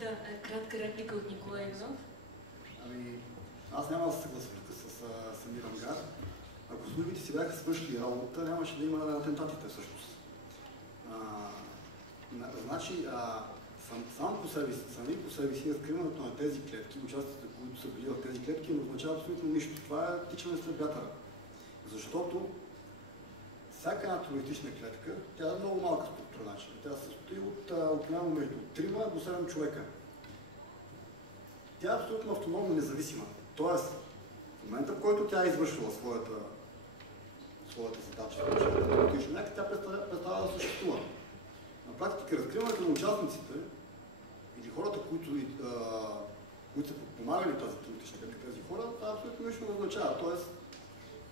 Да, кратка реплика от Николай Иванов. Ами, аз няма да се съглася тук с Самир Ангар. Ако службите си бяха свършили работа, нямаше да има атентатите всъщност. Значи, сами по себе си разкриването на тези клетки, участниците, които са били в тези клетки, не означава абсолютно нищо. Това е тичане след вятъра. Защото всяка една терористична клетка, тя е много малка структура. Значи. Тя се състои от обикновено между 3 до 7 човека. Тя е абсолютно автономно независима. Тоест, в момента, в който тя е извършила своята задача, тя представя да съществува. На практика, разкриването на участниците или хората, които са подпомагали тази терористична клетка, тези хора, това абсолютно нищо не означава. Тоест,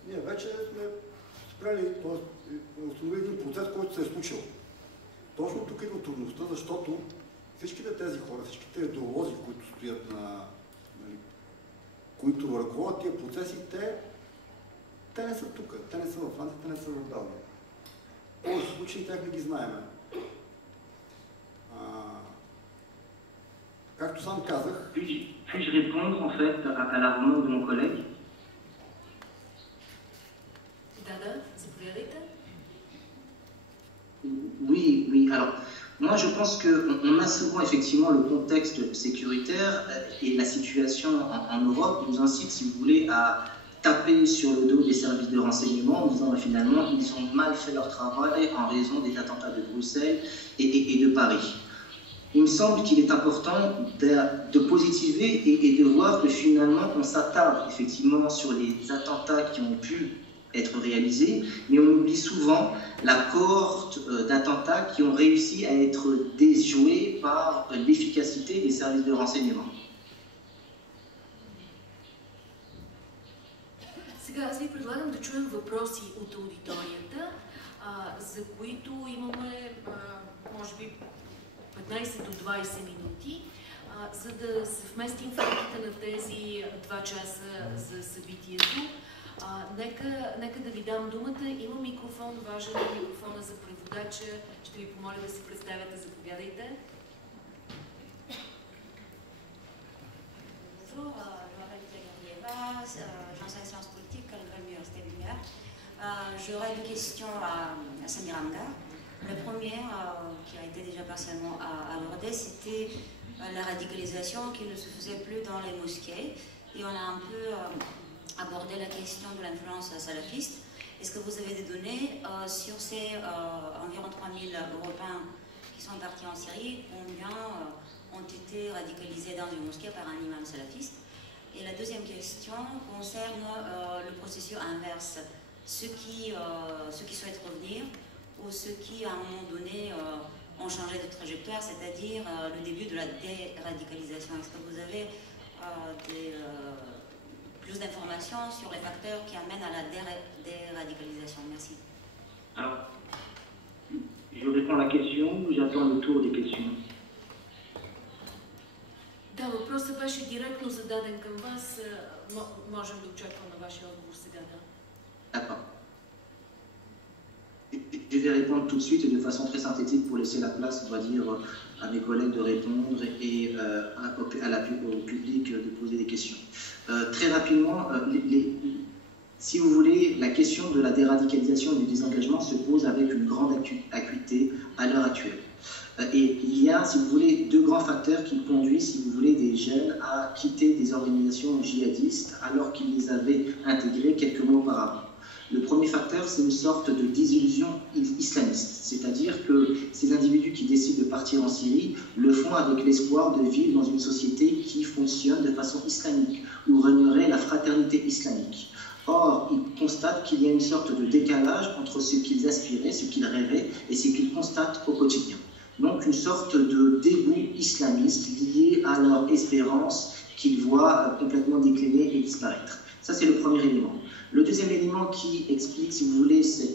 ние вече сме спрели, т.е. установили един процес, който се е случил. Точно тук идва трудността, защото всичките тези хора, всичките идеолози, които стоят които ръководят тия процеси, те не са тук, те не са във Франция, те не са в Белгия. В повечето случаи тях не ги знаем. Както сам казах... Puis-je répondre en fait à l'argument de mon collègue? Да, заповядайте. Oui. Alors, moi je pense qu'on a souvent effectivement le contexte sécuritaire et la situation en Europe nous incite, si vous voulez, à taper sur le dos des services de renseignement en disant finalement ils ont mal fait leur travail en raison des attentats de Bruxelles et de Paris. Il me semble qu'il est important de positiver et de voir que finalement on s'attarde effectivement sur les attentats qui ont pu être réalisés, mais on oublie souvent la cohorte d'attentats qui ont réussi à être déjoués par l'efficacité des services de renseignement. Сега аз ви предлагам да чуем въпроси от аудиторията, за които имаме, може би, 15 до 20 минути, за да се вместим в рамките на тези 2 часа за събитието. Нека да ви дам думата. Има микрофон, важен е микрофона за преводача. Ще ви помоля да се представяте. Заповядайте. Bonjour, je m'appelle Gabriela, j'enseigne sciences politiques à l'Université Lumière. J'aurais deux questions à Samir Anga. La première, qui a été déjà partiellement abordée, c'était la radicalisation qui ne se faisait plus dans les mosquées. Et on a un peu abordé la question de l'influence salafiste. Est-ce que vous avez des données sur ces environ 3000 Européens qui sont partis en Syrie, combien ont été radicalisés dans une mosquée par un imam salafiste? Et la deuxième question concerne le processus inverse. Ceux qui souhaitent revenir ou ceux qui, à un moment donné, ont changé de trajectoire, c'est-à-dire le début de la déradicalisation. Est-ce que vous avez plus d'informations sur les facteurs qui amènent à la déradicalisation? Merci. Alors, je réponds à la question ou j'attends le tour des questions? Да, въпросът беше директно зададен към вас. Можем да очакваме на вашия отговор сега, да. D'accord. Je vais répondre tout de suite et de façon très synthétique pour laisser la place, on va dire, à mes collègues de répondre et au public de poser des questions. Très rapidement, si vous voulez, la question de la déradicalisation et du désengagement se pose avec une grande acuité à l'heure actuelle. Et il y a, si vous voulez, 2 grands facteurs qui conduisent, si vous voulez, des jeunes à quitter des organisations djihadistes alors qu'ils les avaient intégrées quelques mois auparavant. Le premier facteur, c'est une sorte de désillusion islamiste, c'est-à-dire que ces individus qui décident de partir en Syrie le font avec l'espoir de vivre dans une société qui fonctionne de façon islamique, où régnerait la fraternité islamique. Or, ils constatent qu'il y a une sorte de décalage entre ce qu'ils aspiraient, ce qu'ils rêvaient, et ce qu'ils constatent au quotidien. Donc une sorte de dégoût islamiste lié à leur espérance qu'ils voient complètement décliner et disparaître. Ça, c'est le premier élément. Le deuxième élément qui explique, si vous voulez, ce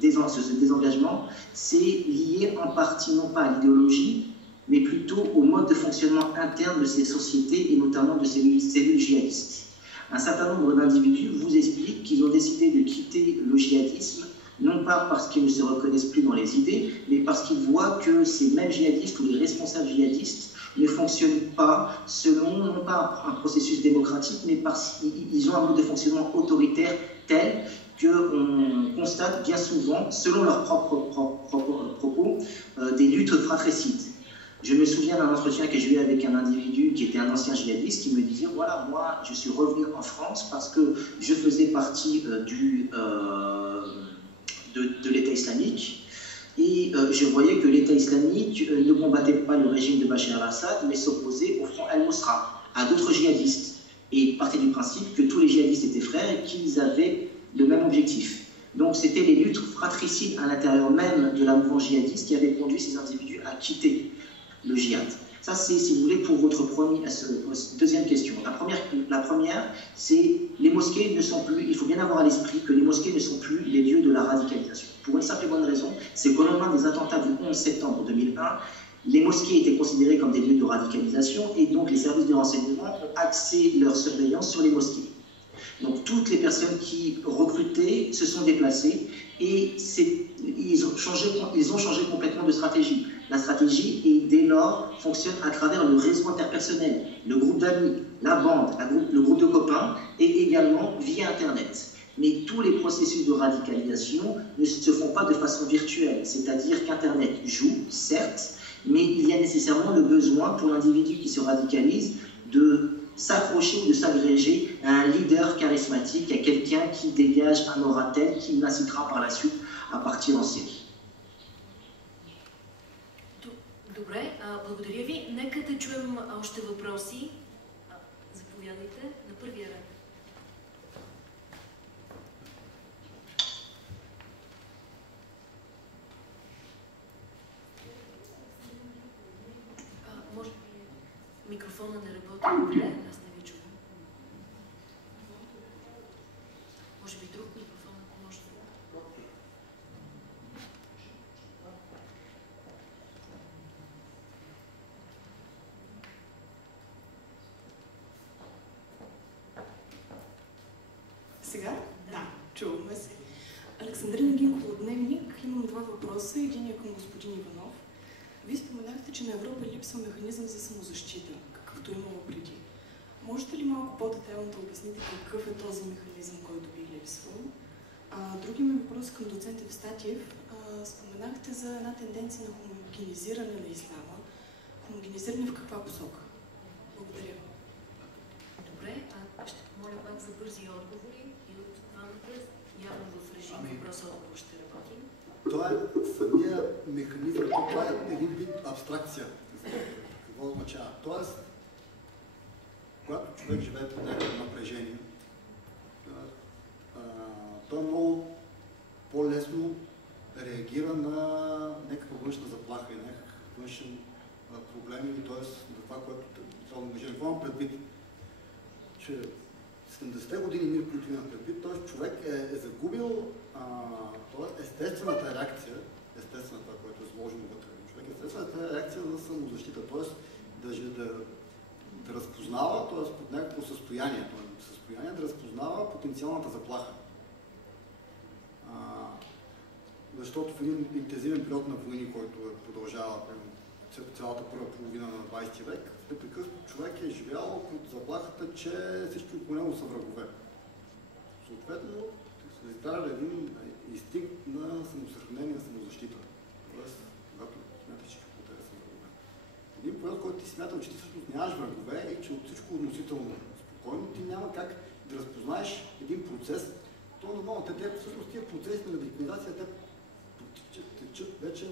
désengagement, c'est lié en partie non pas à l'idéologie, mais plutôt au mode de fonctionnement interne de ces sociétés et notamment de ces cellules djihadistes. Un certain nombre d'individus vous expliquent qu'ils ont décidé de quitter le djihadisme, non pas parce qu'ils ne se reconnaissent plus dans les idées, mais parce qu'ils voient que ces mêmes djihadistes ou les responsables djihadistes ne fonctionnent pas selon, non pas un processus démocratique, mais parce qu'ils ont un mode de fonctionnement autoritaire tel qu'on constate bien souvent, selon leurs propos, des luttes fratricides. Je me souviens d'un entretien que j'ai eu avec un individu qui était un ancien djihadiste qui me disait, voilà, moi, je suis revenu en France parce que je faisais partie de l'État islamique et je voyais que l'État islamique ne combattait pas le régime de Bachar al-Assad, mais s'opposait au front al-Nusra, à d'autres djihadistes, et partait du principe que tous les djihadistes étaient frères et qu'ils avaient le même objectif. Donc c'était les luttes fratricides à l'intérieur même de la mouvance djihadiste qui avaient conduit ces individus à quitter le djihad. Ça, c'est, si vous voulez, pour votre deuxième question. La première, c'est les mosquées ne sont plus, il faut bien avoir à l'esprit que les mosquées ne sont plus les lieux de la radicalisation. Pour une simple et bonne raison, c'est qu'au lendemain des attentats du 11 septembre 2001, les mosquées étaient considérées comme des lieux de radicalisation et donc les services de renseignement ont axé leur surveillance sur les mosquées. Donc toutes les personnes qui recrutaient se sont déplacées et ils ont changé complètement de stratégie. La stratégie, et dès lors, fonctionne à travers le réseau interpersonnel, le groupe d'amis, la bande, le groupe de copains, et également via Internet. Mais tous les processus de radicalisation ne se font pas de façon virtuelle, c'est-à-dire qu'Internet joue, certes, mais il y a nécessairement le besoin pour l'individu qui se radicalise de s'accrocher ou de s'agréger à un leader charismatique, à quelqu'un qui dégage un aura tel qui l'incitera par la suite à partir en série. Добре, благодаря ви. Нека да чуем още въпроси. Заповядайте на първия ред. Може би микрофона не работи добре, аз не ви чувам. Може би друг микрофон, ако може да... Сега? Да, чуваме се. Александрина Гинкова от Дневник. Имам два въпроса. Единият към господин Иванов. Вие споменахте, че на Европа липсва механизъм за самозащита, какъвто имало преди. Можете ли малко по-детайлно да обясните какъв е този механизъм, който би липсвал? Други ми въпрос към доцент Евстатиев. Споменахте за една тенденция на хомогенизиране на ислама. Хомогенизиране в каква посока? Благодаря. Добре, ще помоля пак за бързи отговори и от двамата. Явно в режим въпрос-отговор ще работим. Това е самия механизъм, това е един вид абстракция. Какво означава? Тоест, когато човек живее под някакво напрежение, той много по-лесно реагира на някаква външна заплаха и някакъв външен проблем или т.е. на това, което трябва да кажем. Какво предвид? Че 70-те години мир, които имам предвид, т.е. човек е загубил естествената реакция, естествена това, което е сложено вътре на човек, естествената реакция за самозащита, т.е. да разпознава, т.е. под някакво състояние, да разпознава потенциалната заплаха. Защото в един интензивен период на войни, който продължава цялата първа половина на 20 век, непрекъснато човек е живял под заплахата, че всички около него са врагове. Съответно, се изгражда един инстинкт на самосъхранение, на самозащита. Тоест, когато смяташ, че около тебе са врагове. Един период, който ти смятал, че ти всъщност нямаш врагове и че от всичко относително спокойно, ти няма как да разпознаеш един процес. То е нормално. Всъщност тия процеси на радикализация, те течат вече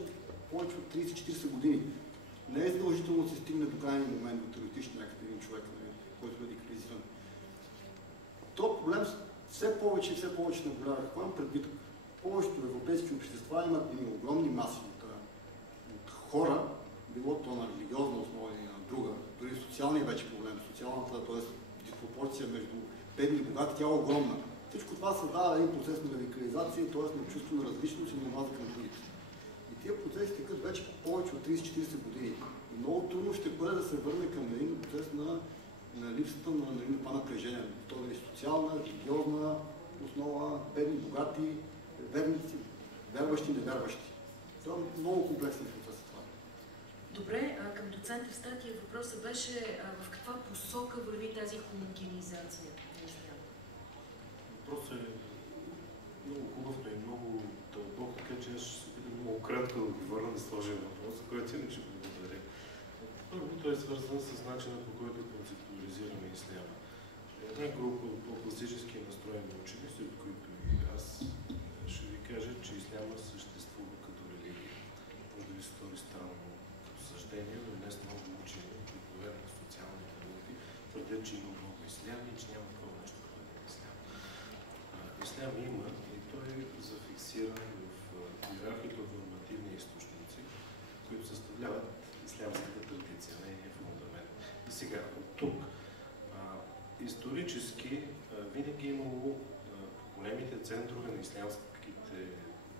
повече от 30-40 години. Не е задължително да се стигне до крайния момент до теоретично някакъв един човек, който е радикализиран. То проблем все повече и все повече наблюдава. Какво имам предвид? Повечето европейски общества имат огромни маси от хора, било то на религиозна основа или на друга, дори социалния вече проблем, социалната, т.е. диспропорция между бедни и богати, тя е огромна. Всичко това създава един процес на радикализация, т.е. на чувство на различност и на омраза към другите. И тия процеси текат вече повече от 30-40 години. И много трудно ще бъде да се върне към един процес на липсата на това напрежение. Това е социална, религиозна основа, бедни, богати, верници, вярващи, невярващи. Това е много комплексен процес. Добре, към доцент Евстатия въпросът беше в каква посока върви тази хомогенизация? Въпросът е много хубав, но и много дълбок, така че аз ще се опитам много кратко да отговоря на сложен въпрос, за който иначе благодаря. Първо, той е свързан с начина, по който концептуализираме исляма. Една група от по-класически настроени ученици, от които и аз ще ви кажа, че исляма съществува като религия. Може да ви се стори странно като съждение, но днес много учени, обикновено в социалните науки, твърдят, че има много ислями и че няма такова нещо като един ислям. Ислям има и той е зафиксиран в иерархията от нормативни източници, които съставляват ислямската традиция, нейния фундамент. И сега, от тук, исторически винаги е имало големите центрове на ислямските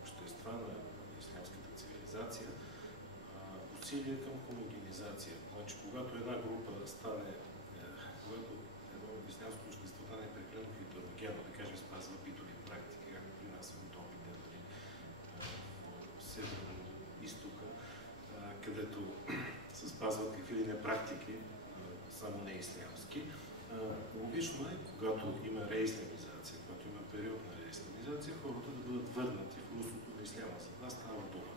общества, на ислямската цивилизация, усилия към хомогенизация. Значи, когато една група стане, когато едно ислямско общество стане прекалено хетерогенно, да кажем, спазва битови практики, както при нас в утопите, в северо-истока, където се спазват какви ли не практики, само не ислямски. Логично е, когато има реисламизация, когато има период на реисламизация, хората да бъдат върнати в руслото на исляма. За това става дума.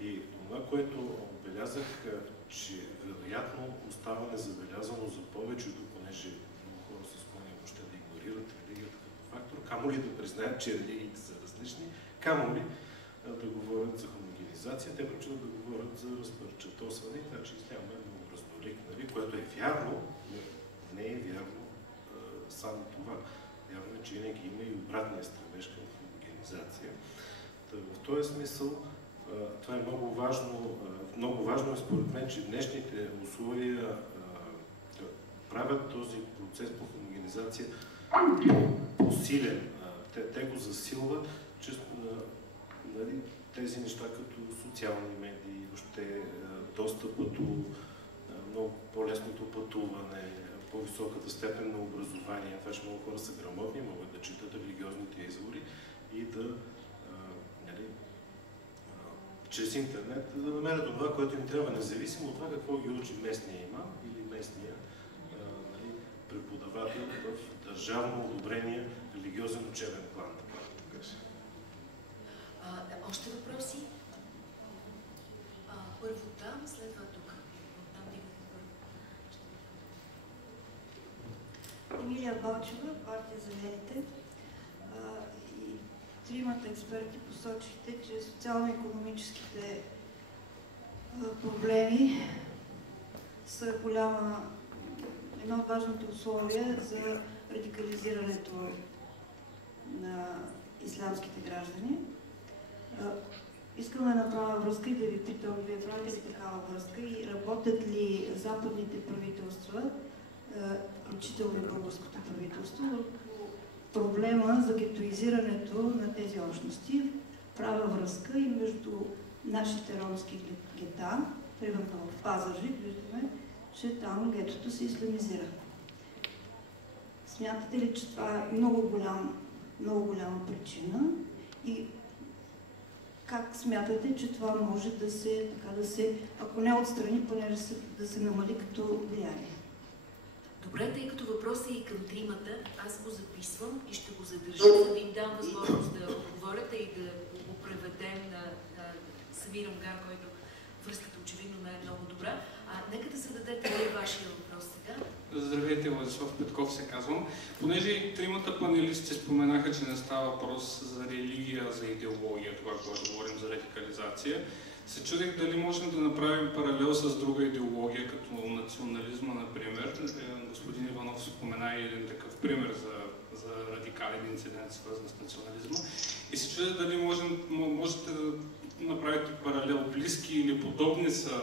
И това, което отбелязах, че вероятно остава незабелязано за повечето, понеже много хора са склонни въобще да игнорират религията като фактор, камо ли да признаят, че религиите са различни, камо ли да говорят за хомогенизация, те причинят да говорят за разпърчатосване, така че исляма е много разнолик, нали? Което е вярно, но не е вярно само това. Вярно е, че винаги има и обратния стремеж към хомогенизация. В този смисъл това е много важно. Много важно е според мен, че днешните условия правят този процес по хомогенизация по-силен. Те го засилват чрез нали, тези неща като социални медии, въобще достъпа до много по-лесното пътуване, по-високата степен на образование. Това, че много хора са грамотни, могат да четат религиозните извори и да чрез интернет да намерят това, което им трябва, независимо от това какво ги учи местния имам или местния преподавател в държавно одобрение религиозен учебен план. Още въпроси? Първо там, след това тук. Емилия Балчева, партия Зелените. И тримата експерти посочихте, че социално-икономическите проблеми са едно от важните условия за радикализирането на ислямските граждани. Искам да направя връзка и да ви питам, вие правите ли такава връзка и работят ли западните правителства, включително българското правителство, върху проблема за гетоизирането на тези общности? Правя връзка и между нашите ромски гета, примерно в Пазарджик, виждаме, че там гетото се исламизира. Смятате ли, че това е много голяма причина и как смятате, че това може да се, ако не отстрани, поне да се намали като влияние? Добре, тъй като въпросът е и към тримата, аз го записвам и ще го задържа, за да им дам възможност да отговорят и да го преведем на Самир Амгар, който връзката очевидно не е много добра. Нека да зададете вие вашия въпрос сега. Здравейте, Владислав Петков се казвам. Понеже тримата панелисти споменаха, че не става въпрос за религия, за идеология, това, когато говорим за радикализация, се чудех дали можем да направим паралел с друга идеология, като национализма, например. Господин Иванов спомена и един такъв пример за радикален инцидент, свързан с национализма. И се чудех дали можете да направите паралел, близки или подобни са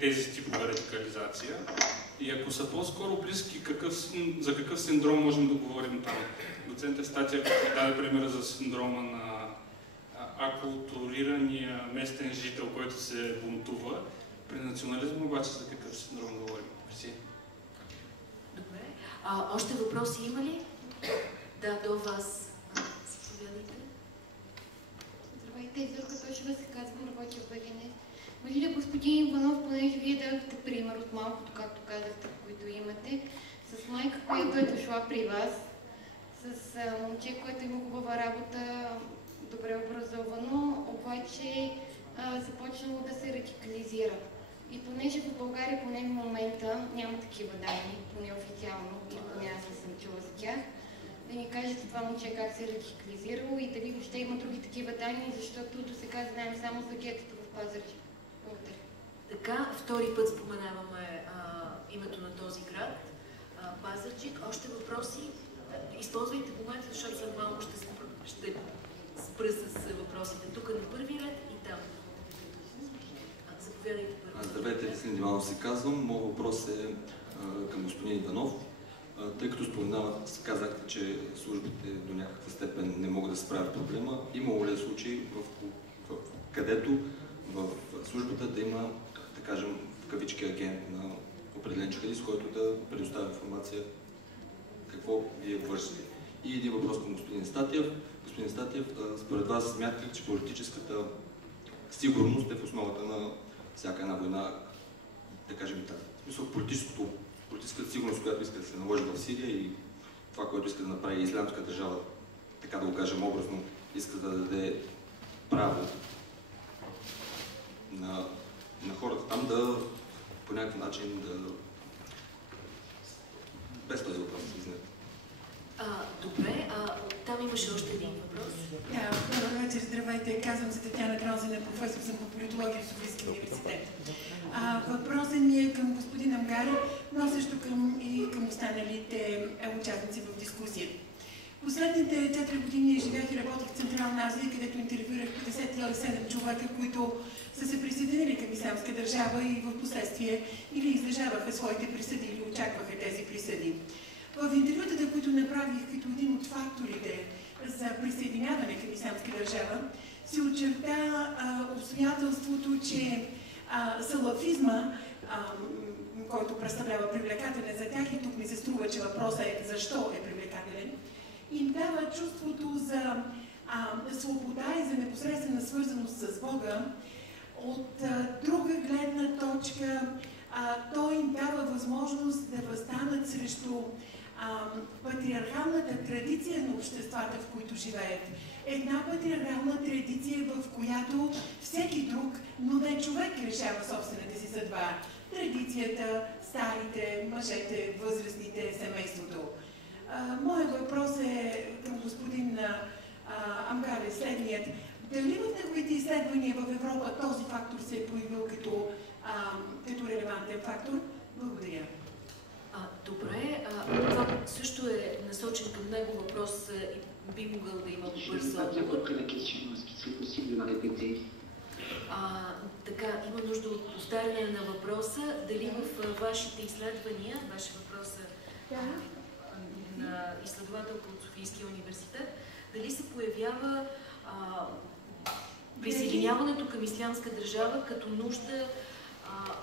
тези типове радикализация. И ако са по-скоро близки, за какъв синдром можем да говорим там? Доцент Евстатия даде примера за синдрома на акултурирания местен жител, който се бунтува. При национализма обаче за какъв синдром говорим? Мерси. Добре. Още въпроси има ли? Да, до вас. Заповядайте. Здравейте, Зорка Тошева се казвам, работя в БГН. Може ли, господин Иванов, понеже вие дадохте пример от малкото, както казахте, които имате, с майка, която е дошла при вас, с момче, което има хубава работа, добре образовано, обаче започнало да се радикализира. И понеже в България поне в момента няма такива данни, поне официално, и поне аз не съм чула за тях, да ни кажете това момче как се е радикализирало и дали въобще има други такива данни, защото до сега знаем само за гетото в Пазарджик. Благодаря. Така, втори път споменаваме името на този град, Пазарджик. Още въпроси? Използвайте момента, защото след малко ще спра с въпросите. Тук на първи ред и там. Заповядайте първи. Здравейте, Веселин Диманов се казвам. Моят въпрос е към господин Иванов. Тъй като казахте, че службите до някаква степен не могат да се справят проблема, имало ли случаи, където в службата да има, да кажем, в кавички агент на определен член, който да предоставя информация какво вие вършите? И един въпрос към господин Статиев. Господин Статиев, според вас смятате ли, че политическата сигурност е в основата на всяка една война, да кажем така? В смисъл, политическата сигурност, която иска да се наложи в Сирия и това, което иска да направи Ислямска държава, така да го кажем образно, иска да даде право на хората там да по някакъв начин да... без този въпрос да иззнете. Добре, там имаше още един въпрос. Да, добър вечер, здравейте. Казвам се Татяна Гронзина, професор съм по политология в Софийския университет. Въпросът ми е към господин Амгари, но също и към останалите участници в дискусия. Последните 4 години живях и работих в Централна Азия, където интервюрах 57 човека, които са се присъединили към Ислямска държава и в последствие или излежаваха своите присъди, или очакваха тези присъди. В интервютата, които направих като един от факторите за присъединяване към Ислямска държава, се очерта обстоятелството, че салафизма, който представлява привлекателен за тях, и тук ми се струва, че въпросът е защо е привлекателен, им дава чувството за свобода и за непосредствена свързаност с Бога. От друга гледна точка, той им дава възможност да въстанат срещу патриархалната традиция на обществата, в които живеят. Една патриархална традиция, в която всеки друг, но не човек, решава собствената си съдба. Традицията, старите, мъжете, възрастните, семейството. Моят въпрос е към господин Амгари следният. Дали в неговите изследвания в Европа този фактор се е появил като релевантен фактор? Благодаря. Добре, това също е насочен към него въпрос и би могъл да има бърз отговор. Така, има нужда от повтаряне на въпроса. Дали в вашите изследвания, ваше въпрос на изследователка от Софийския университет, дали се появява присъединяването към Ислямска държава като нужда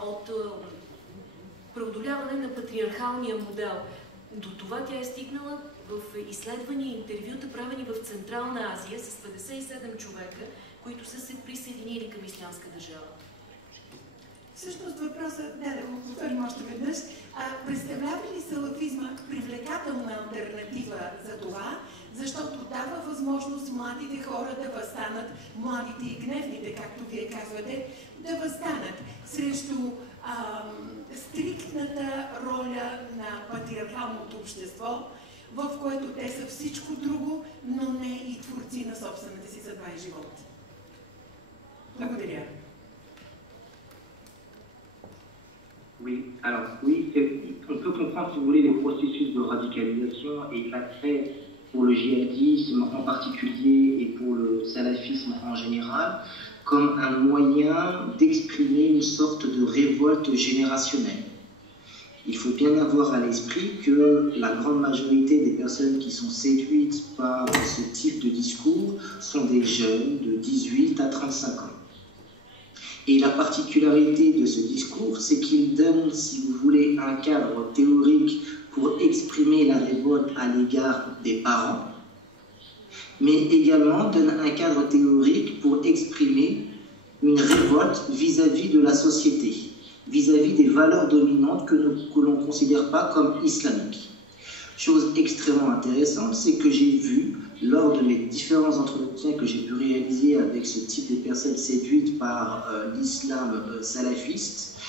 от преодоляване на патриархалния модел. До това тя е стигнала в изследвания и интервюта, правени в Централна Азия с 57 човека, които са се присъединили към Ислямска държава. Всъщност въпросът, да го повторим още веднъж, представлява ли салафизма привлекателна алтернатива за това, защото дава възможност младите хора да въстанат, младите и гневните, както вие казвате, да въстанат срещу стриктната роля на патриархалното общество, в което те са всичко друго, но не и творци на собствената си съдба и живот. Благодаря. Oui, alors oui, on peut comprendre, si vous voulez, les processus de radicalisation et l'attrait pour le djihadisme en particulier et pour le salafisme en général comme un moyen d'exprimer une sorte de révolte générationnelle. Il faut bien avoir à l'esprit que la grande majorité des personnes qui sont séduites par ce type de discours sont des jeunes de 18 à 35 ans. Et la particularité de ce discours, c'est qu'il donne, si vous voulez, un cadre théorique pour exprimer la révolte à l'égard des parents, mais également donne un cadre théorique pour exprimer une révolte vis-à-vis de la société, vis-à-vis des valeurs dominantes que l'on ne considère pas comme islamiques. Chose extrêmement intéressante, c'est que j'ai vu, lors de mes différents entretiens que j'ai pu réaliser avec ce type de personnes séduites par l'islam salafiste,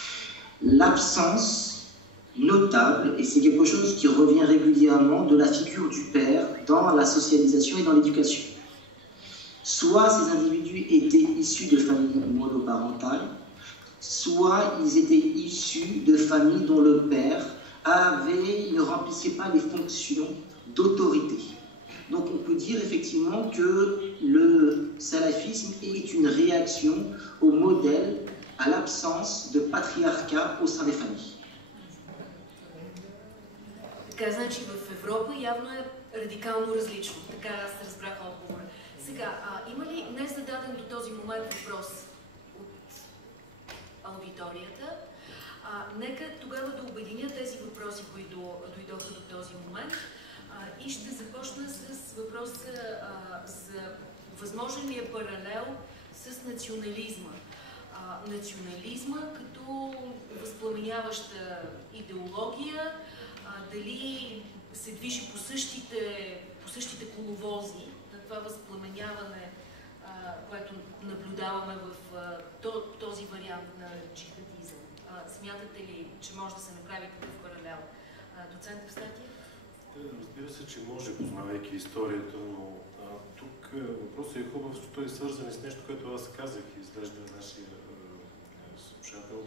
l'absence notable, et c'est quelque chose qui revient régulièrement, de la figure du père dans la socialisation et dans l'éducation. Soit ces individus étaient issus de familles monoparentales, soit ils étaient issus de familles dont le père ne remplissait pas les fonctions d'autorité. Donc on peut dire effectivement que le salafisme est une réaction au modèle, à l'absence de patriarcat au sein des familles. Така, значи в Европа явно е радикално различно. Така аз разбрах отговора. Сега, има ли незададен до този момент въпрос от аудиторията? Нека тогава да обединя тези въпроси, които дойдоха до този момент, и ще започна с въпроса за възможен ли е паралел с национализма. Национализма като възпламеняваща идеология, дали се движи по същите коловози на това възпламеняване, което наблюдаваме в този вариант на джихадизъм. Смятате ли, че може да се направи такъв паралел? Доцент Евстатиев? Разбира се, че може, познавайки историята, но тук въпросът е хубав, защото той е свързан с нещо, което аз казах и изглежда нашия слушател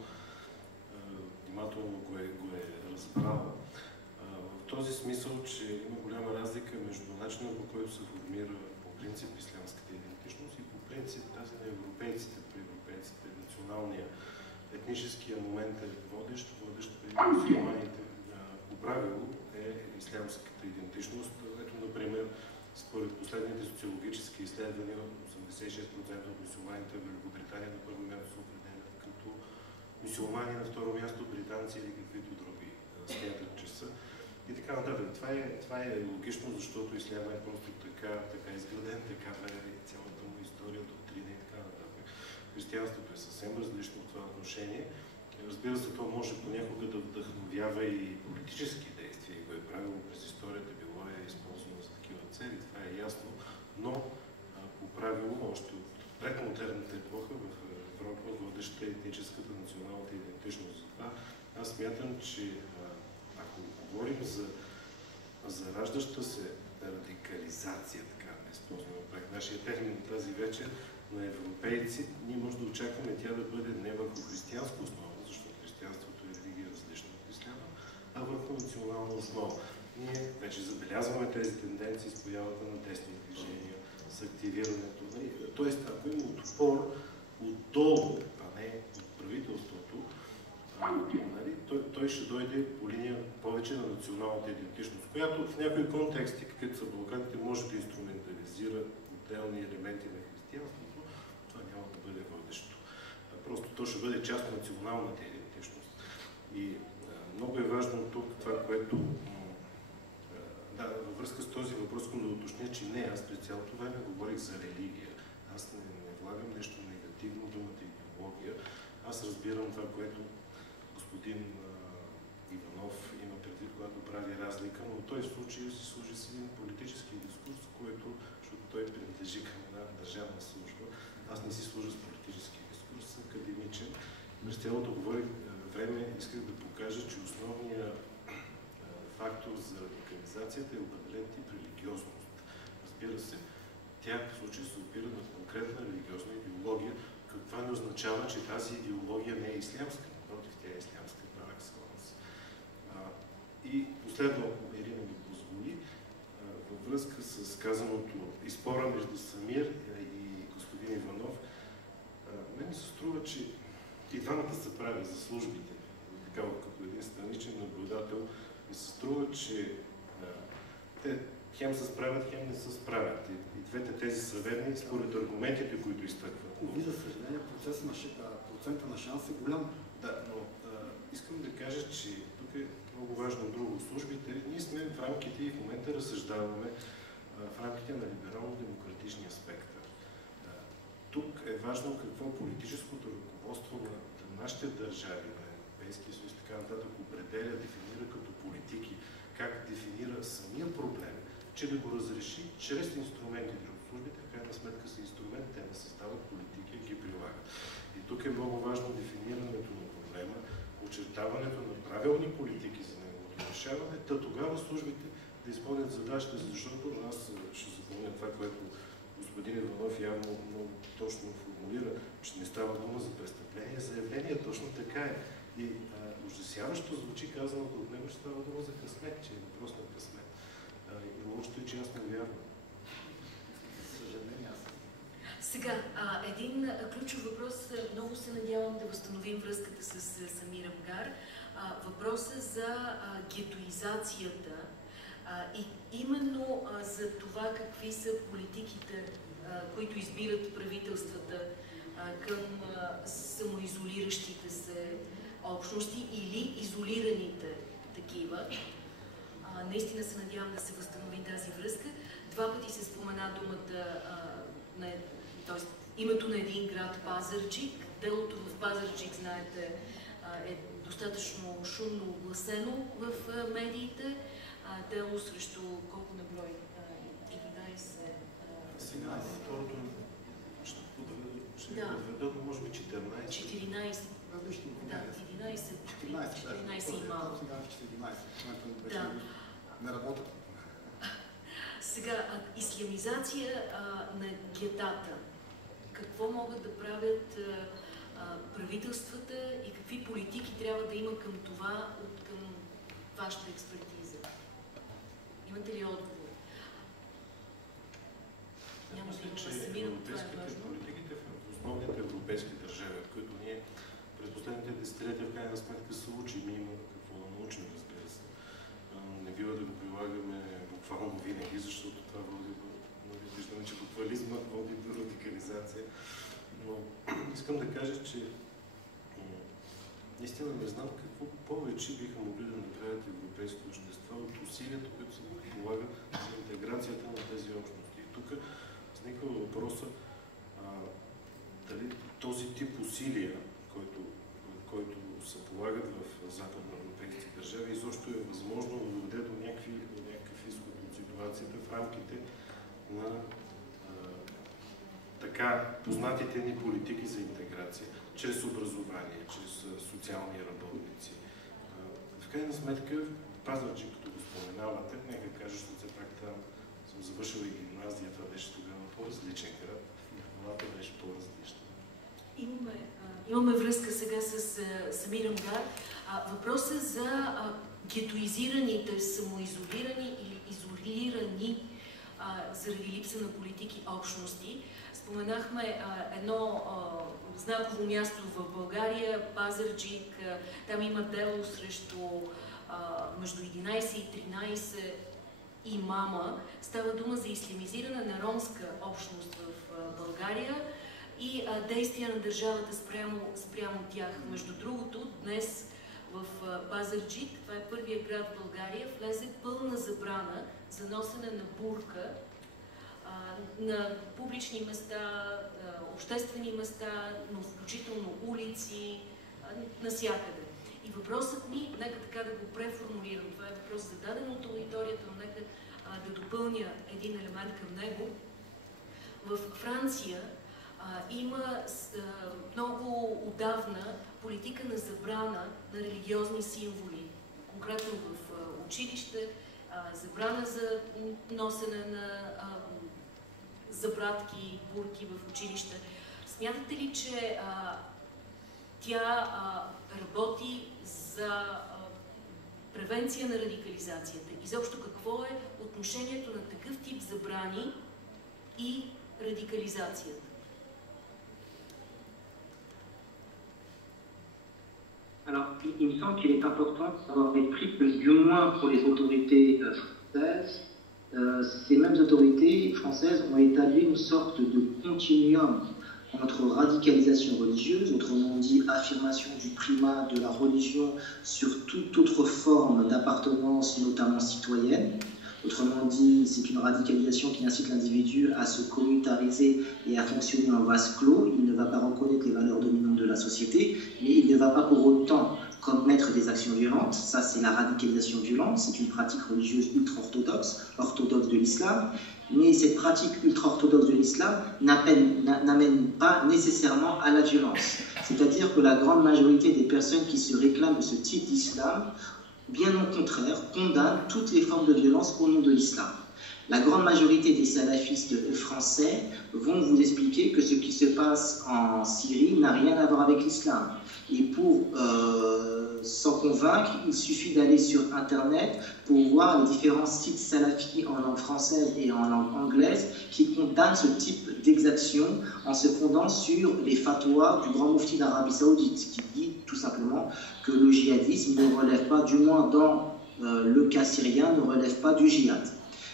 внимателно го е разбрал. В този смисъл, че има голяма разлика между начина, по който се формира по принцип ислямската идентичност и по принцип тази на европейците, при европейците, националния, етническия момент е водещ при мусулманите. По правило е ислямската идентичност. Ето, например, според последните социологически изследвания, 86% от мусулманите в Великобритания на първо място се определят като мусулмани, на второ място британци или каквито други смятат, че са. И така нататък. Това е логично, защото исляма е просто така изграден, такава е цялата му история, доктрина и така нататък. Християнството е съвсем различно в това отношение. Разбира се, то може понякога да вдъхновява и политически действия, и го е правило през историята, било е използвано за такива цели, това е ясно, но по правило, още от предмодерната епоха в Европа водеща е етническата националната идентичност. Затова аз смятам, че ако говорим за раждаща се радикализация, така да използваме проект, нашия термин тази вечер на европейци, ние може да очакваме тя да бъде не върху християнска основа, защото християнството е религия различна от исляма, а върху национална основа. Ние вече забелязваме тези тенденции с появата на десни движения, с активирането. Тоест, ако има отпор отдолу, а не от правителството, той ще дойде по линия повече на националната идентичност, която в някои контексти, каквито са Балканите, може да инструментализира отделни елементи на християнството, това няма да бъде водещо. Просто то ще бъде част от националната идентичност. И много е важно тук това, което във връзка с този въпрос, искам да уточня, че не, аз през цялото време говорих за религия. Аз не влагам нещо негативно, думата идеология. Аз разбирам това, което господин Иванов има предвид, когато прави разлика, но той в случая си служи с един политически дискурс, който, защото той принадлежи към една държавна служба. Аз не си служа с политически дискурс, академичен. През цялото време исках да покажа, че основният фактор за радикализацията е определен тип религиозност. Разбира се, тя в случая се опира на конкретна религиозна идеология, това не означава, че тази идеология не е ислямска. Напротив, тя е ислямска par excellence. И последно, Ирина ми позволи, във връзка с казаното и спора между Самир и господин Иванов, мен ми се струва, че и двамата се прави за службите, такава като един страничен наблюдател, ми се струва, че те хем се справят, хем не се справят. И двете тези са верни според аргументите, които изтъкват. И за съжаление, процента на шанс е голям. Да, но искам да кажа, че тук е много важно друго. Службите, ние сме в рамките и в момента разсъждаваме в рамките на либерално-демократичния спектър. тук е важно какво политическото ръководство на нашите държави, на Европейския съюз и така нататък определя, дефинира като политики, как дефинира самия проблем, че да го разреши чрез инструментите от службите, в крайна сметка са инструменти, те не съставят политики и ги прилагат. И тук е много важно дефинирането на проблема, очертаването на правилни политики за неговото решаване, та тогава службите да изпълнят задачите, защото аз ще запомня това, което господин Иванов явно много точно формулира, че не става дума за престъпление, заявление, точно така е. И ужасяващо звучи казаното от него, че става дума за късмет, че е въпрос на късмет. И лошото е, че аз не вярвам. Съжаление аз. Сега, един ключов въпрос, много се надявам да възстановим връзката с Самир Амгар. Въпросът за гетоизацията и именно за това какви са политиките, които избират правителствата към самоизолиращите се общности или изолираните такива. Наистина се надявам да се възстанови тази връзка. Два пъти се спомена думата, т.е. името на един град Пазарджик. Делото в Пазарджик, знаете, е достатъчно шумно огласено в медиите. Дело срещу колко на брой? 11. Сега второто ще подведат, може би 14. 14. Да, 14 има. Да. Не работят. Сега, ислямизация на гетата. Какво могат да правят правителствата и какви политики трябва да има към това, към вашата експертиза? Имате ли отговор? Няма да има самирам, това е важно. Политиките в основните европейски държави, от които ние през последните десетилетия в крайна сметка се учим и има какво да научим, разбира се. Не бива да го прилагаме буквално винаги, защото това води до... Виждаме, че буквализма води до радикализация. Но искам да кажа, че наистина не знам какво повече биха могли да направят европейските общества от усилията, които се полагат за интеграцията на тези общности. И тук възниква въпроса дали този тип усилия, който се полагат в западноевропейските държави, изобщо е възможно да доведе до някакъв изход от ситуацията в рамките на така познатите ни политики за интеграция, чрез образование, чрез социални работници. В крайна сметка, Пазарджик, като го споменавате, нека кажа, защото все пак там съм завършил и гимназия, това беше тогава по-различен град, малата беше по-различна. Имаме връзка сега с Самир Амгар. Въпросът за гетоизираните, самоизолирани или изолирани заради липса на политики общности. Споменахме едно знаково място в България, Пазарджик. Там има дело срещу между 11 и 13 имама. Става дума за ислямизиране на ромска общност в България и действия на държавата спрямо тях. Между другото, днес в Пазарджик, това е първият град в България, влезе пълна забрана за носене на бурка на публични места, обществени места, но включително улици, насякъде. И въпросът ми, нека така да го преформулирам, това е въпрос зададен от аудиторията, но нека да допълня един елемент към него. В Франция има много отдавна политика на забрана на религиозни символи. Конкретно в училище, забрана за носене на забратки, бурки в училище. Смятате ли, че тя работи за превенция на радикализацията? Изобщо какво е отношението на такъв тип забрани и радикализацията? Alors, il me semble qu'il est important d'avoir l'esprit que, du moins pour les autorités françaises, ces mêmes autorités françaises ont établi une sorte de continuum entre radicalisation religieuse, autrement dit affirmation du primat de la religion sur toute autre forme d'appartenance, notamment citoyenne, Autrement dit, c'est une radicalisation qui incite l'individu à se communautariser et à fonctionner en vase clos. Il ne va pas reconnaître les valeurs dominantes de la société, mais il ne va pas pour autant commettre des actions violentes. Ça, c'est la radicalisation violente. C'est une pratique religieuse ultra-orthodoxe, orthodoxe de l'islam. Mais cette pratique ultra-orthodoxe de l'islam n'amène pas nécessairement à la violence. C'est-à-dire que la grande majorité des personnes qui se réclament de ce type d'islam, bien au contraire, condamnent toutes les formes de violence au nom de l'islam. La grande majorité des salafistes français vont vous expliquer que ce qui se passe en Syrie n'a rien à voir avec l'islam. Et pour s'en convaincre, il suffit d'aller sur Internet pour voir les différents sites salafis en langue française et en langue anglaise qui condamnent ce type d'exaction en se fondant sur les fatwas du grand mufti d'Arabie Saoudite, qui dit tout simplement que le djihadisme ne relève pas, du moins dans le cas syrien, ne relève pas du djihad.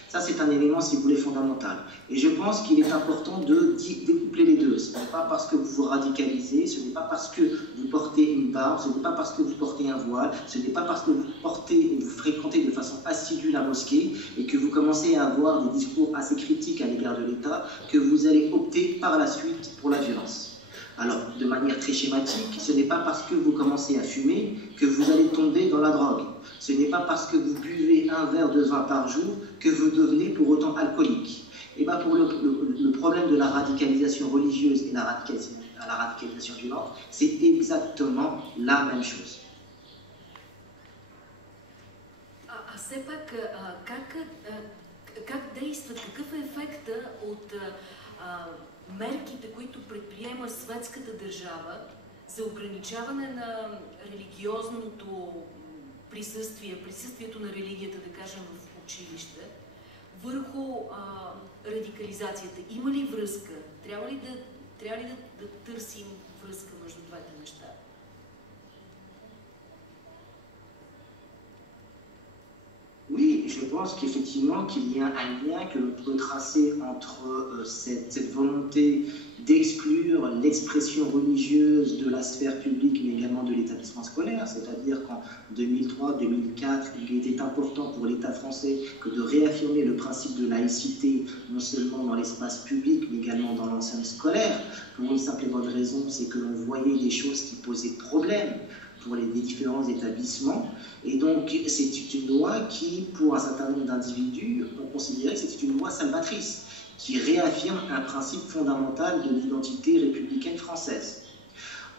Ça, c'est un élément, si vous voulez, fondamental. Et je pense qu'il est important de découpler les deux. Ce n'est pas parce que vous vous radicalisez, ce n'est pas parce que vous portez une barbe, ce n'est pas parce que vous portez un voile, ce n'est pas parce que vous portez et vous fréquentez de façon assidue la mosquée et que vous commencez à avoir des discours assez critiques à l'égard de l'État que vous allez opter par la suite pour la violence. Alors, de manière très schématique, ce n'est pas parce que vous commencez à fumer que vous allez tomber dans la drogue. Ce n'est pas parce que vous buvez un verre de vin par jour que vous devenez pour autant alcoolique. Et bien pour le problème de la radicalisation religieuse et la radicalisation violente, c'est exactement la même chose. Все пак, как действат, какъв е ефекта от мерките, които предприема светската държава за ограничаване на религиозното присъствието на религията, да кажем, в училище, върху радикализацията? Има ли връзка? Трябва ли да търсим връзка между двете неща? Oui, je pense qu'effectivement qu'il y a un lien que l'on peut tracer entre cette volonté d'exclure l'expression religieuse de la sphère publique, mais également de l'établissement scolaire. C'est-à-dire qu'en 2003-2004, il était important pour l'État français que de réaffirmer le principe de laïcité, non seulement dans l'espace public, mais également dans l'enseignement scolaire. Pour une simple et bonne raison, c'est que l'on voyait des choses qui posaient problème pour les différents établissements. Et donc, c'est une loi qui, pour un certain nombre d'individus, ont considéré que c'était une loi salvatrice, qui réaffirme un principe fondamental de l'identité républicaine française.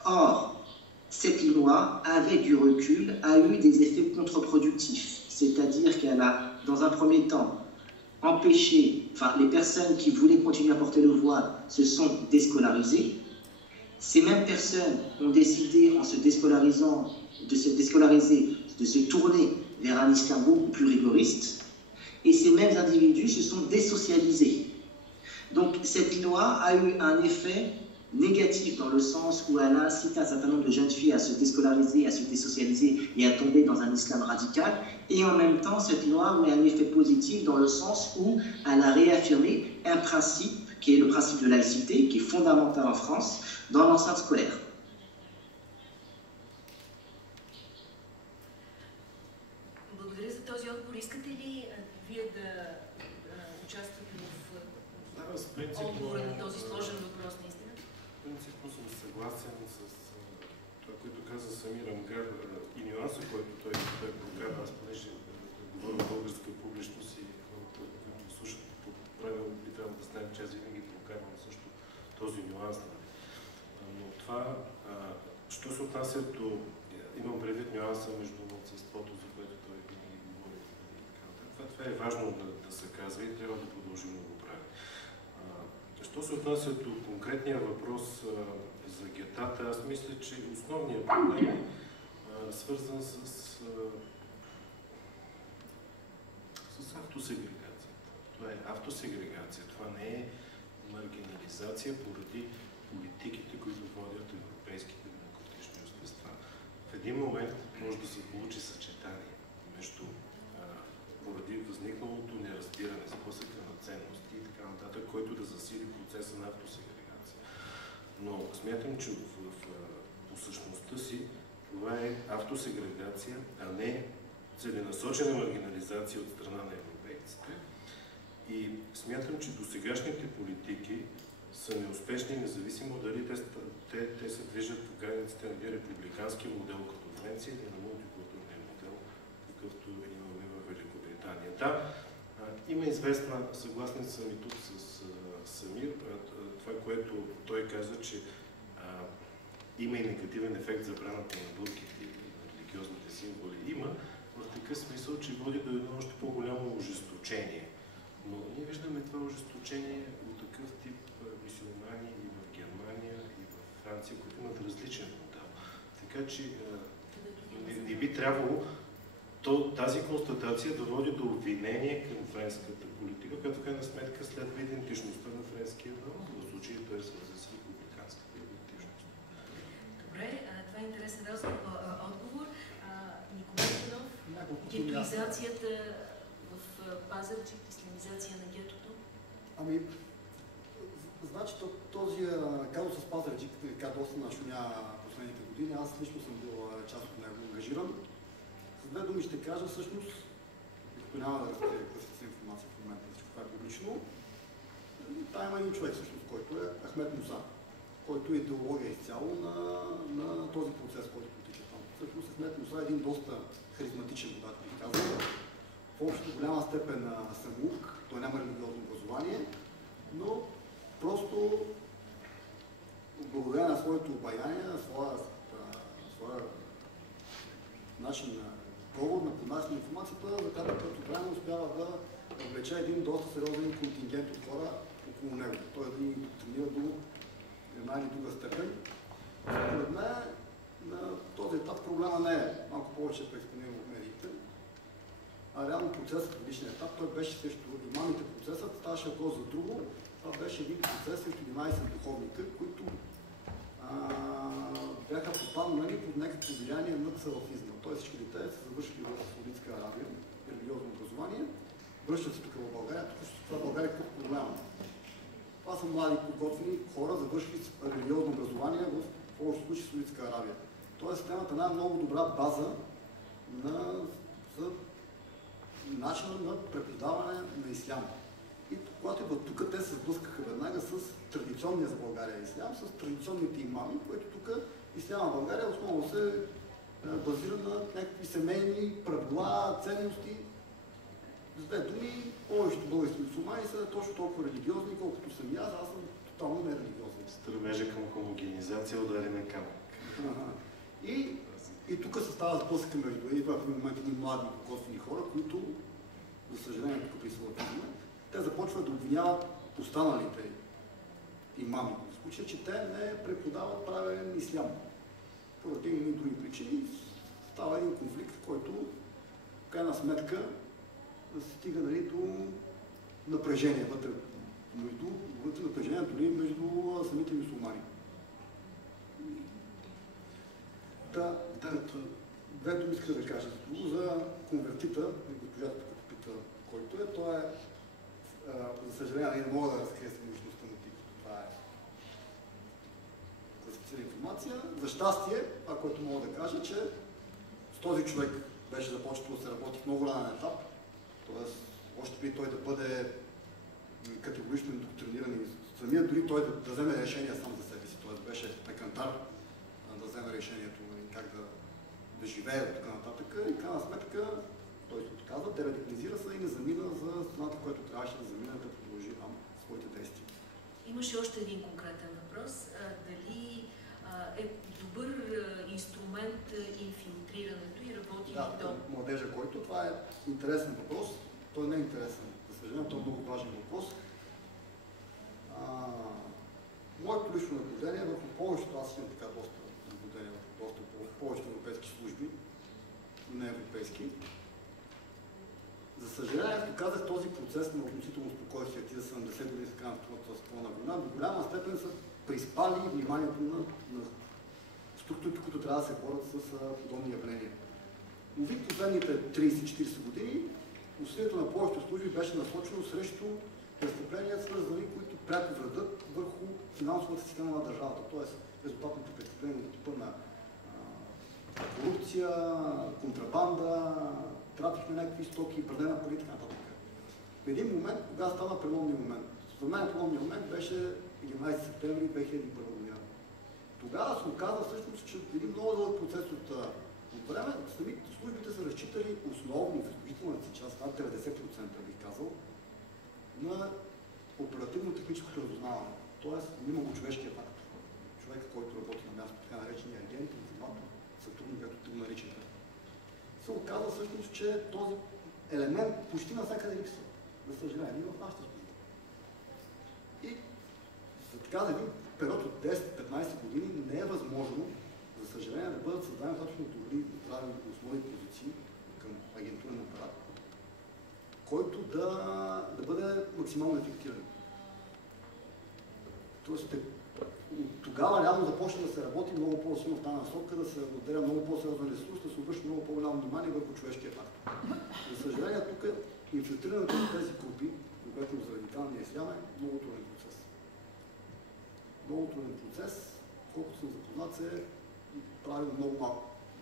Or, cette loi, avec du recul, a eu des effets contre-productifs. C'est-à-dire qu'elle a, dans un premier temps, empêché, les personnes qui voulaient continuer à porter le voile se sont déscolarisées. Ces mêmes personnes ont décidé, en se déscolarisant, de se déscolariser, de se tourner vers un islam beaucoup plus rigoriste, et ces mêmes individus se sont désocialisés. Donc cette loi a eu un effet négatif dans le sens où elle a incité un certain nombre de jeunes filles à se déscolariser, à se désocialiser et à tomber dans un islam radical, et en même temps cette loi a eu un effet positif dans le sens où elle a réaffirmé un principe qui est le principe de laïcité, qui est fondamental en France, dans l'enceinte scolaire. Благодаря за този отговор. Искате ли вие да участвате в отговора на този сложен въпрос наистина? Принципно съм съгласен с това, което каза Самир Амгар и нюанса, който той прокара. Аз понеже говоря българска публичност и хората, които слушат по правило, би трябвало да знаем, че аз винаги прокарвам също този нюанс. Но това, що се отнася до, имам предвид нюанса между малцинството, за което той винаги говори. Това е важно да се казва и трябва да продължим да го правим. Що се отнася до конкретния въпрос за гетата, аз мисля, че основният проблем е свързан с автосегрегацията. Това е автосегрегация, това не е маргинализация поради политиките, които водят европейските демократични общества. В един момент може да се получи съчетание между поради възникналото неразбиране, сблъсъка на ценности и така нататък, който да засили процеса на автосегрегация. Но смятам, че по същността си това е автосегрегация, а не целенасочена маргинализация от страна на европейците. границите. И смятам, че досегашните политики са неуспешни, независимо дали те се движат по границите на републиканския модел като Франция или на мултикултурния модел, какъвто имаме в Великобритания. Да, има известна, съгласен съм и тук с Самир, това, което той каза, че има и негативен ефект забраната на бурките и на религиозните символи. Има, в такъв смисъл, че води до едно още по-голямо ожесточение. Но ние виждаме това ожесточение от такъв тип мюсюлмани и в Германия, и в Франция, които имат различен модел. Така че не би трябвало тази констатация да води до обвинение към френската политика, като в крайна сметка следва идентичността на френския народ. В случая той е свързан с републиканската идентичност. Добре, това е интересен отговор. Николай Иванов, гетоизацията в Пазарджик, исламизация на гетото? Ами, значи този казус с Пазарджик доста нашумя последните години. Аз лично съм бил част от него ангажиран. С две думи ще кажа, всъщност, като няма да разкрия информация в момента, всичко това е публично, там има един човек, всъщност, който е Ахмед Муса, който е идеология изцяло на този процес, който протича там. Всъщност Ахмед Муса е един доста харизматичен водач, бих казал. В общото голяма степен самоук, той няма религиозно образование, но просто благодарение на своето обаяние, на своя начин на говор, на поднасяне на информацията, за кратко време успява да влече един доста сериозен контингент от хора около него. Той да ни тренира до една или друга степен. Според мен на този етап проблема не е малко повече преекспониран от медиите, а реално процесът в личния етап, той беше срещу имамите процесът, ставаше въпрос за друго. Това беше един процес срещу 11 духовника, които бяха попаднали под някакво влияние над салафизма. Т.е. всички те са завършили в Саудитска Арабия, религиозно образование, връщат се тук в България, тук това в България какъв проблем. Това са млади, подготвени хора, завършили религиозно образование в повечето случаи в Саудитска Арабия. Тоест, темата една много добра база за начина на преподаване на ислям. И когато идват тук, те се сблъскаха веднага с традиционния за България ислям, с традиционните имами, които тук исляма в България основно се базира на някакви семейни правила, ценности. С две думи, повечето български мюсюлмани са точно толкова религиозни, колкото съм и аз съм тотално нерелигиозен. Стремежа към хомогенизация удариме камък. И тук се става сблъсъка между в момент едни млади подготвени хора, които, за съжаление, тук при салафизма, те започват да обвиняват останалите имами. В случая, че те не преподават правилен ислям. Поради и други причини става един конфликт, който в крайна сметка стига до напрежение вътре напрежение дори между самите мюсюлмани. Две думи иска да кажа за конвертита, госпожата тук пита който е. Той е, за съжаление, не мога да разкрия самоличността му, тъй като това е класифицирана информация. За щастие, това, което мога да кажа, че с този човек беше започнало да се работи в много ранен етап, т.е. още преди той да бъде категорично индоктриниран и самия дори той да вземе решение сам за себе си, т.е. беше на кантар да вземе решението как да живее от така нататък и крайна сметка той се отказа, дерадикализира се и не замина за страната, която трябваше да замина да продължи там своите действия. Имаше още един конкретен въпрос. Дали е добър инструмент инфилтрирането и работи ли то? Младежа, който това е интересен въпрос. Той не е интересен. За съжаление, той е много важен въпрос. Моето лично наблюдение върху повечето, аз имам така доста наблюдение върху повечето европейски служби, не европейски. За съжаление, както казах, този процес на относително спокойствие, ти за 70 години се казвам в световна война, до голяма степен са приспали вниманието на структурите, които трябва да се борят с подобни явления. Но в последните 30-40 години усилието на повечето служби беше насочено срещу престъпления, свързани, които пряко вредят върху финансовата система на държавата, т.е. резултатните престъпления от типа на корупция, контрабанда, трафик на някакви стоки, пране на пари и така нататък. в един момент, кога стана преломния момент. За мен преломния момент беше 11 септември 2001 година. Тогава се оказа всъщност, че един много дълъг процес от време, самите службите са разчитали основно в изключителната си част, над 90% бих казал, на оперативно-техническото разузнаване. Тоест, има го човешкия фактор. Човека, който работи на място, така наречения агент, информатор, сътрудник, както го наричате. Се оказа всъщност, че този елемент почти навсякъде липсва. За съжаление, и в нашата служба. И за така един период от 10-15 години не е възможно, за съжаление, да бъдат създадени точно добри здрави основни позиции към агентурен апарат, който да бъде максимално ефективен. Тоест, от тогава реално започна да се работи много по-силно в тази насока, да се отделя много по-сериозен ресурс, да се обръща много по-голямо внимание върху човешкия фактор. За съжаление, тук инфилтрирането на тези групи, което за радикалния ислям е много труден процес. Много труден процес, колкото съм запознат, се прави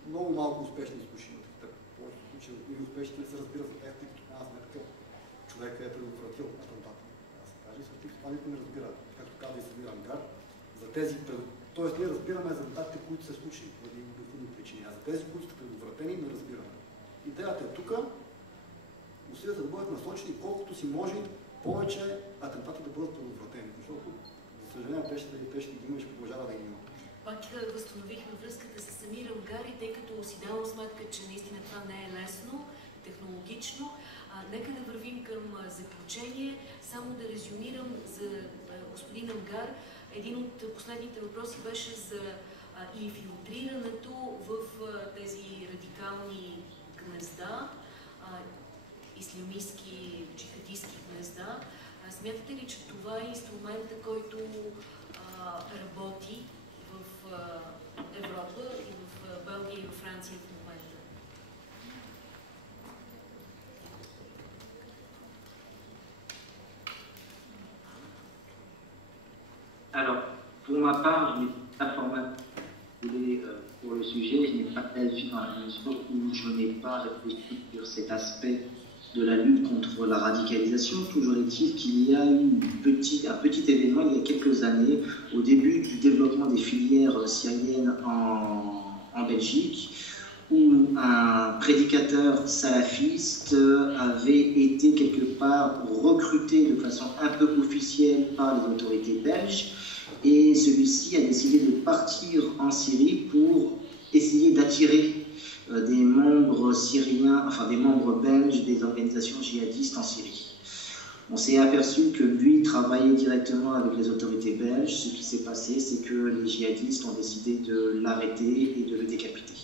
много малко успешни изкушения. В повечето случаи и успешни не се разбира за тях, тъй като аз сметка човек е предотвратил атентата. Да се каже, също това никой не разбира, както казва и Самир Ангар, за тези, т.е. ние разбираме за атентатите, които се случили по един обективни причини, а за тези, които са предотвратени, не разбираме. Идеята е тук, усилията да бъдат насочени колкото си може повече атентати да бъдат предотвратени, защото, за съжаление, те ще ги има и ще продължава да ги има. Пак възстановихме връзката с Самир Ангари, тъй като си давам сметка, че наистина това не е лесно, технологично. Нека да вървим към заключение. Само да резюмирам за господин Ангар. Един от последните въпроси беше за инфилтрирането в тези радикални гнезда, ислямистки, джихадистки гнезда. Смятате ли, че това е инструмента, който работи в Европа и в Белгия и в Франция в момента? Alors, pour ma part, je n'ai pas formé pour le sujet, je n'ai pas d'avis dans la mesure où je n'ai pas réfléchi sur cet aspect de la lutte contre la radicalisation. Toujours est-il qu'il y a eu un petit événement il y a quelques années, au début du développement des filières syriennes en Belgique, où un prédicateur salafiste avait été quelque part recruté de façon un peu officielle par les autorités belges, et celui-ci a décidé de partir en Syrie pour essayer d'attirer des membres syriens, enfin des membres belges des organisations djihadistes en Syrie. On s'est aperçu que lui travaillait directement avec les autorités belges. Ce qui s'est passé, c'est que les djihadistes ont décidé de l'arrêter et de le décapiter.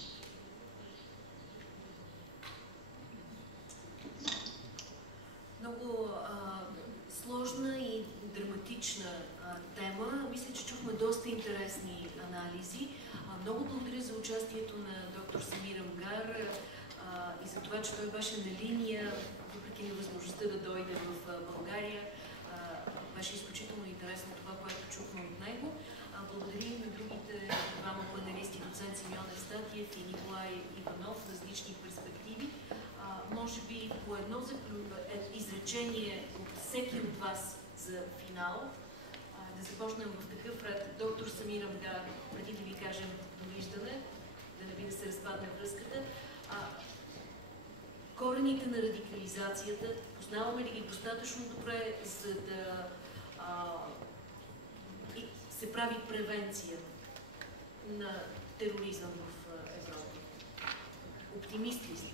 Много сложна и драматична тема. Мисля, че чухме доста интересни анализи. Много благодаря за участието на доктор Самир Ангар и за това, че той беше на линия, въпреки невъзможността да дойде в България. Беше изключително интересно това, което чухме от него. Благодаря на другите двама панелисти, доцент Симеон Евстатиев и Николай Иванов, различни перспективи. Може би по едно изречение от всеки от вас за финал. Да започнем в такъв ред. Доктор Самир Ангар, преди да ви кажем довиждане, да не би да се разпадне връзката. Корените на радикализацията, познаваме ли ги достатъчно добре, за да се прави превенция на тероризъм в Европа? Оптимист ли сте?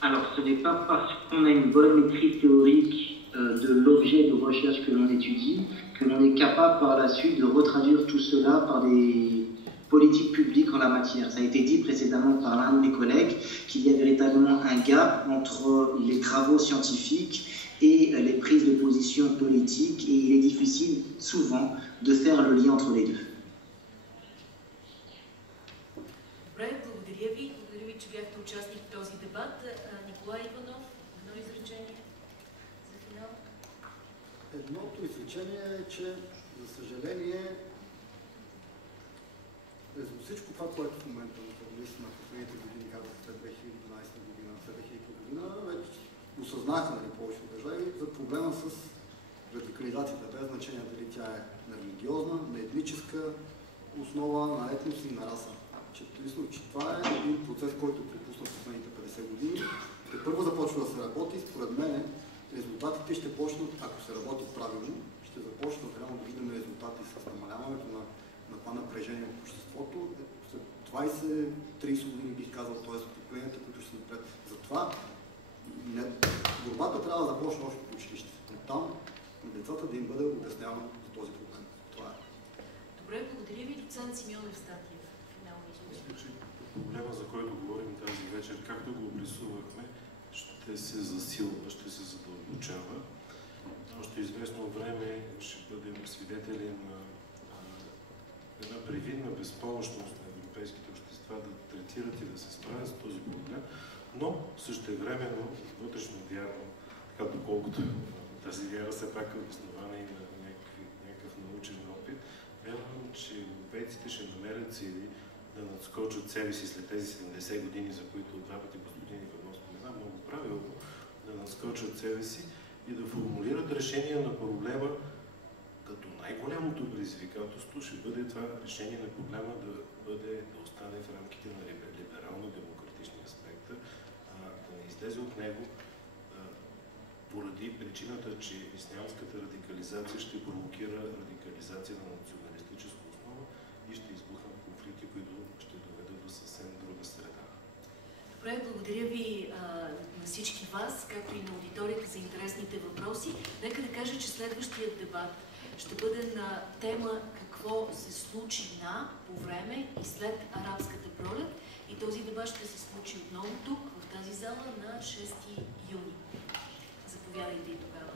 Alors, ce n'est pas parce qu'on a une bonne maîtrise théorique de l'objet de recherche que l'on étudie que l'on est capable par la suite de retraduire tout cela par des politiques publiques en la matière. Ça a été dit précédemment par l'un de mes collègues qu'il y a véritablement un gap entre les travaux scientifiques et les prises de position politiques, et il est difficile souvent de faire le lien entre les deux. Благодаря ви, че бяхте участник в този дебат. Николай Иванов, едно изречение за финал. Едното изречение е, че за съжаление всичко това, което в момента наистина в последните години, казах след 2012 година, след 2000 година, вече осъзнаваме осъзнаха повечето държави за проблема с радикализацията, без значение дали тя е на религиозна, на етническа основа, на етнос и на раса. Че това е един процес, който е припуснат в последните 50 години. Те първо започва да се работи. Според мен резултатите ще почнат, ако се работи правилно, ще започнат реално да виждаме резултати с намаляването на това напрежение в обществото. След 20-30 години бих казал, т.е. поколенията, които ще се напред. Затова борбата трябва да започне още в училище. Там на децата да им бъде обяснявано за този проблем. Това е. Добре, благодаря ви, доцент Симеонов Статиев. Мисля, че проблема, за който говорим тази вечер, както го обрисувахме, ще се засилва, ще се задълбочава. Още известно време ще бъдем свидетели на една привидна безпомощност на европейските общества да третират и да се справят с този проблем, но същевременно вътрешно вярвам, така доколкото тази вяра все пак е основана и на някакъв научен опит, вярвам, че европейците ще намерят сили да надскочат себе си след тези 70 години, за които два пъти господин Иванов спомена много правилно, да надскочат себе си и да формулират решение на проблема, като най-голямото предизвикателство ще бъде това решение на проблема да остане в рамките на либерално-демократичния спектър, да не излезе от него поради причината, че ислямската радикализация ще провокира радикализация на националистическа основа и ще избухнат конфликти, които ще доведат до съвсем друга среда. Добре, благодаря ви на всички вас, както и на аудиторията за интересните въпроси. Нека да кажа, че следващият дебат ще бъде на тема какво се случи по време и след арабската пролет. И този дебат ще се случи отново тук, в тази зала на 6 юни. Заповядайте и тогава.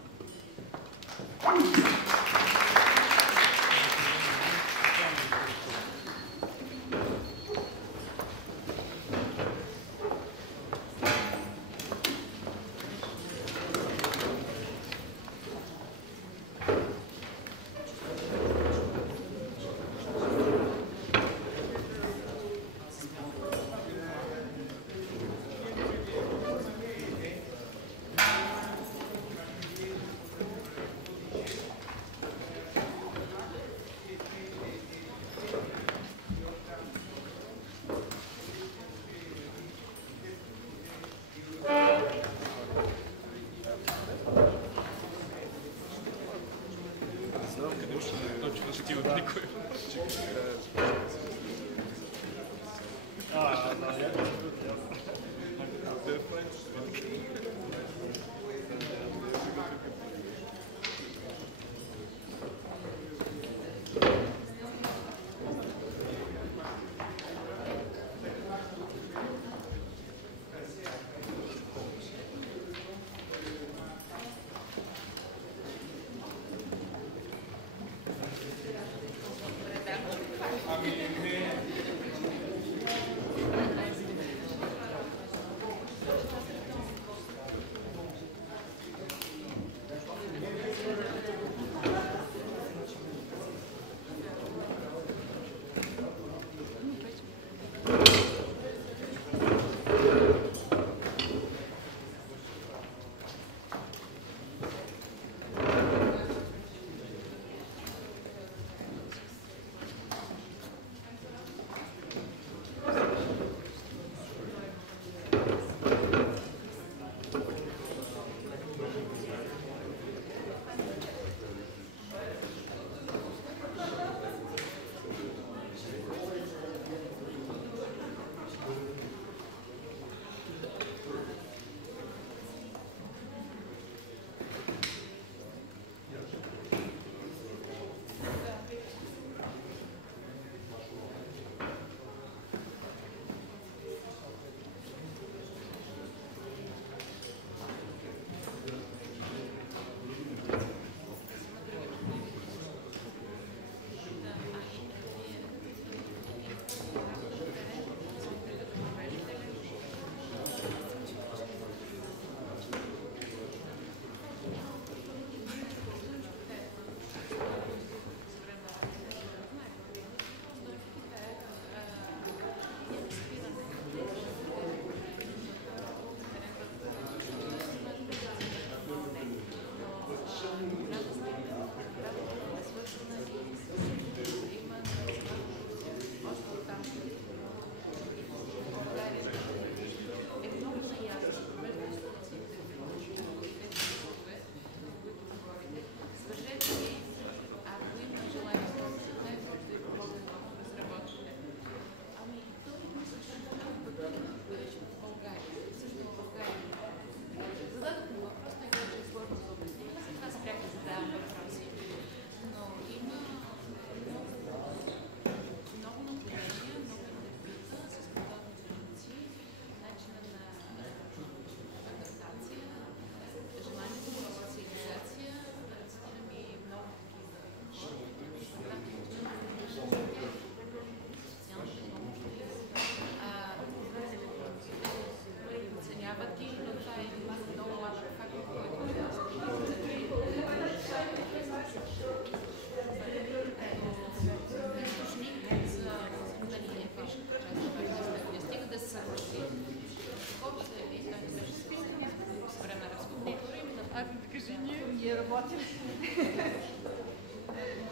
Ние работим.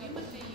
Имате